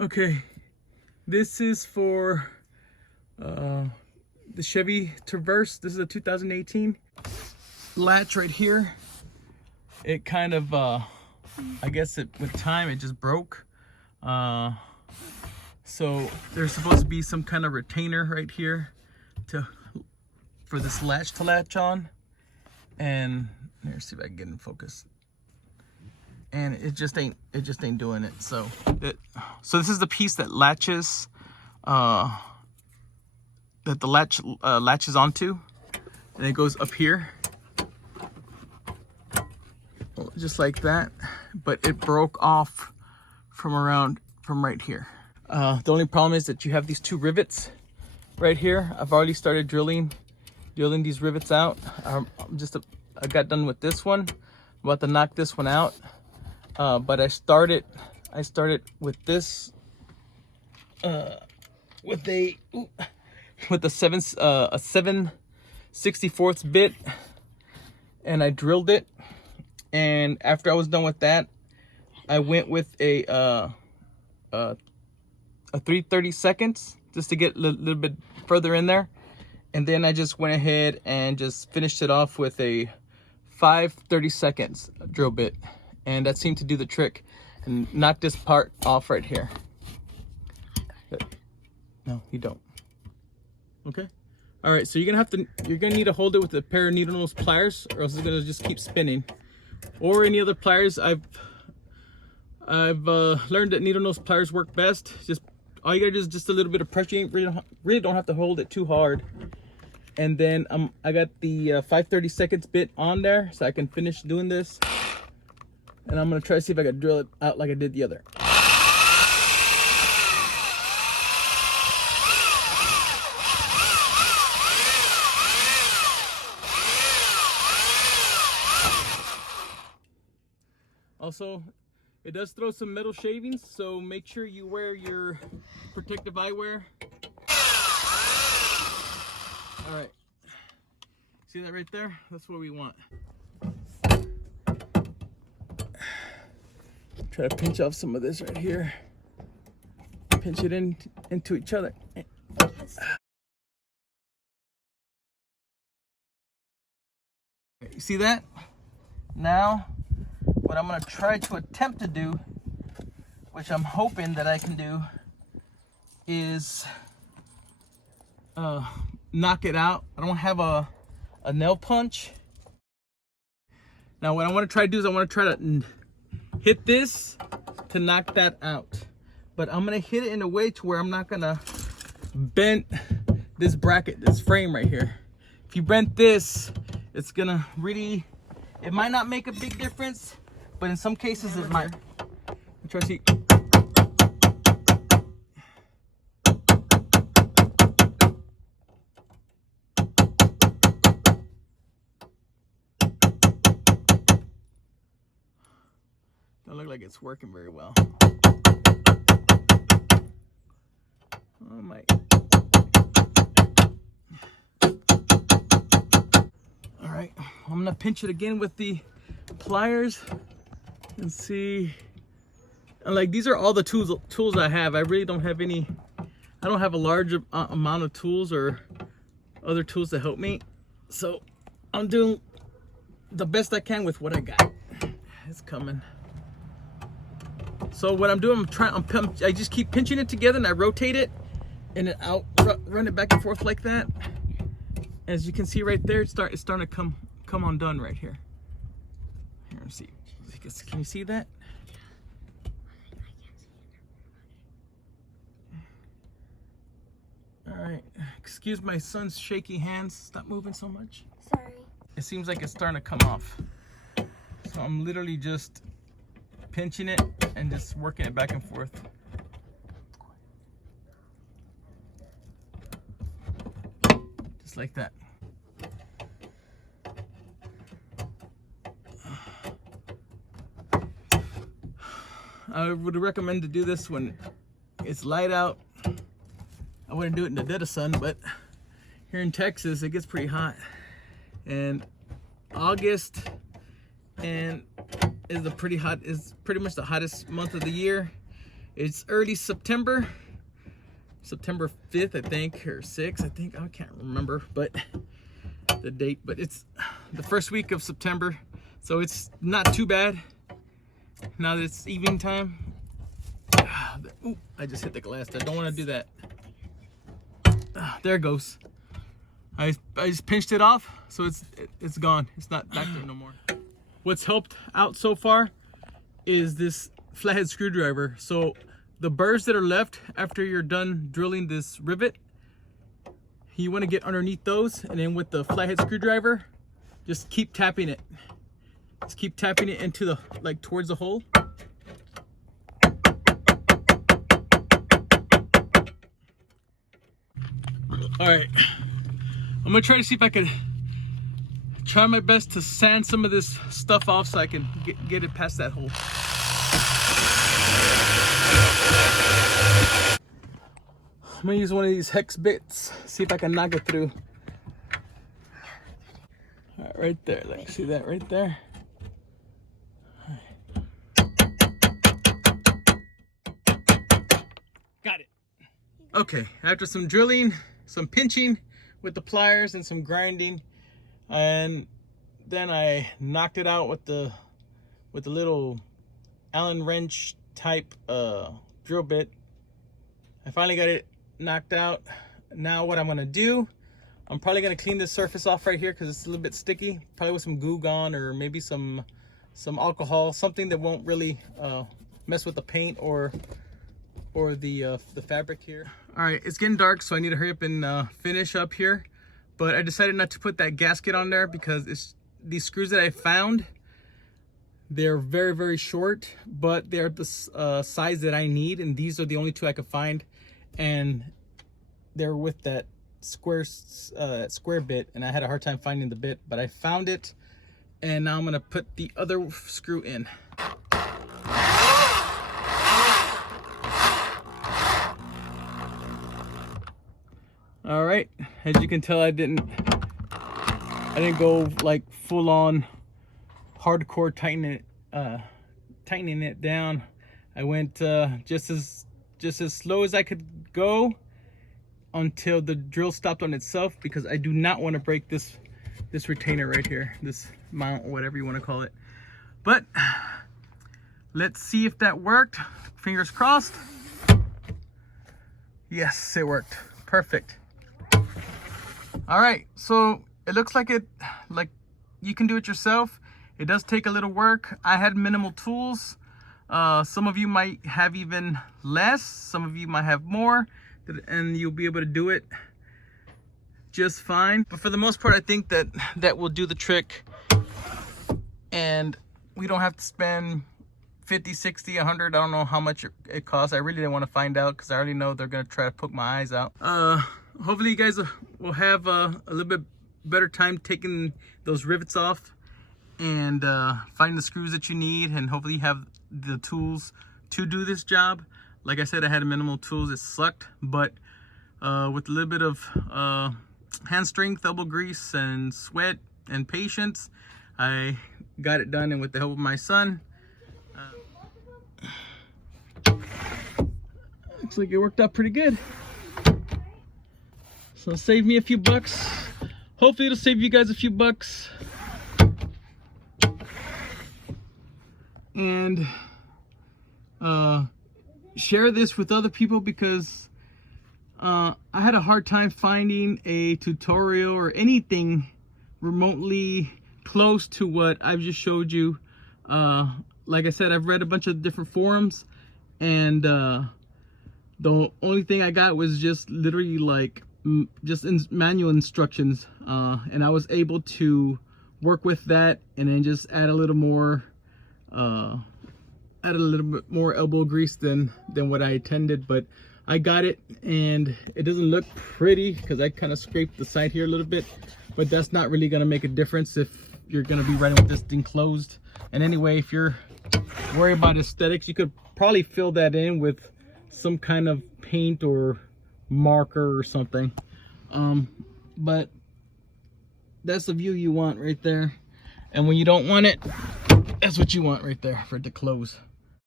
Okay, this is for the Chevy Traverse. This is a 2018 latch right here. It kind of, I guess with time it just broke. So there's supposed to be some kind of retainer right here for this latch to latch on. And let's see if I can get in focus. And it just ain't doing it. So this is the piece that latches, that the latch latches onto, and it goes up here, just like that. But it broke off from right here. The only problem is that you have these two rivets right here. I've already started drilling these rivets out. I got done with this one. I'm about to knock this one out. But I started with this, with a 7/64 bit, and I drilled it. And after I was done with that, I went with a 3/32 just to get a little bit further in there, and then I just went ahead and just finished it off with a 5/32 drill bit. And that seemed to do the trick and knock this part off right here. No, you don't. Okay. All right. So you're gonna need to hold it with a pair of needle nose pliers, or else it's gonna just keep spinning. Or any other pliers. I've learned that needle nose pliers work best. Just all you gotta do is just a little bit of pressure. You really don't have to hold it too hard. And then I got the 5/32 bit on there, so I can finish doing this. And I'm gonna try to see if I can drill it out like I did the other. Also, it does throw some metal shavings, so make sure you wear your protective eyewear. All right, see that right there? That's what we want. Try to pinch off some of this right here. Pinch it into each other. You see that? Now, what I'm gonna try to attempt to do, which I'm hoping that I can do, is knock it out. I don't have a nail punch. Now what I want to try to do is I want to try to hit this to knock that out, but I'm gonna hit it in a way to where I'm not gonna bend this bracket, this frame right here. If you bend this, it's gonna really, it might not make a big difference, but in some cases it might. Try to see. Don't look like it's working very well. Oh my. All right, I'm gonna pinch it again with the pliers and see. And like, these are all the tools I have. I really don't have any. I don't have a large amount of tools or other tools to help me. So I'm doing the best I can with what I got. It's coming. So what I'm doing, I just keep pinching it together and I rotate it, and then I'll run it back and forth like that. As you can see right there, it's starting to come undone right here. Here, let's see. Can you see that? All right. Excuse my son's shaky hands. Stop moving so much. Sorry. It seems like it's starting to come off. So I'm literally just pinching it and just working it back and forth. Just like that. I would recommend to do this when it's light out. I wouldn't do it in the dead of sun, but here in Texas it gets pretty hot. And August and is pretty much the hottest month of the year. It's early September 5th, I think, or 6th, I think. I can't remember, but the date, but it's the first week of September, so it's not too bad now that it's evening time. Ooh, I just hit the glass. I don't want to do that. There it goes. I just pinched it off, so it's gone. It's not back there no more. What's helped out so far is this flathead screwdriver. So the burrs that are left after you're done drilling this rivet, you want to get underneath those, and then with the flathead screwdriver, just keep tapping it. Just keep tapping it into the, like, towards the hole. All right, I'm gonna try to see if I can try my best to sand some of this stuff off so I can get it past that hole. I'm gonna use one of these hex bits, see if I can knock it through. All right, right there, like, see that right there? Got it. Okay, after some drilling, some pinching with the pliers and some grinding, and then I knocked it out with the little Allen wrench type drill bit. I finally got it knocked out. Now what I'm gonna do, I'm probably gonna clean this surface off right here because it's a little bit sticky, probably with some Goo Gone or maybe some alcohol, something that won't really mess with the paint or the fabric here. All right, it's getting dark, so I need to hurry up and finish up here, but I decided not to put that gasket on there because these screws that I found, they're very, very short, but they're the size that I need, and these are the only two I could find, and they're with that square bit, and I had a hard time finding the bit, but I found it, and now I'm gonna put the other screw in. All right, as you can tell, I didn't go like full on hardcore tightening it down. I went just as slow as I could go until the drill stopped on itself, because I do not want to break this retainer right here, this mount or whatever you want to call it. But let's see if that worked. Fingers crossed. Yes, it worked. Perfect. All right, so it looks like you can do it yourself. It does take a little work. I had minimal tools. Some of you might have even less, some of you might have more, and you'll be able to do it just fine. But for the most part, I think that will do the trick, and we don't have to spend 50, 60, 100. I don't know how much it costs. I really didn't want to find out because I already know they're gonna try to poke my eyes out. Hopefully you guys will have a little bit better time taking those rivets off and finding the screws that you need, and hopefully you have the tools to do this job. Like I said, I had minimal tools. It sucked, but with a little bit of hand strength, elbow grease, and sweat and patience, I got it done, and with the help of my son, looks like it worked out pretty good. So save me a few bucks. Hopefully it'll save you guys a few bucks. And share this with other people, because I had a hard time finding a tutorial or anything remotely close to what I've just showed you. Like I said, I've read a bunch of different forums, and the only thing I got was just literally like manual instructions, and I was able to work with that and then just add a little more bit more elbow grease than what I intended. But I got it, and it doesn't look pretty because I kind of scraped the side here a little bit, but that's not really going to make a difference if you're going to be riding with this thing closed. And anyway, if you're worried about aesthetics, you could probably fill that in with some kind of paint or marker or something, but that's the view you want right there, and when you don't want it, that's what you want right there, for it to close.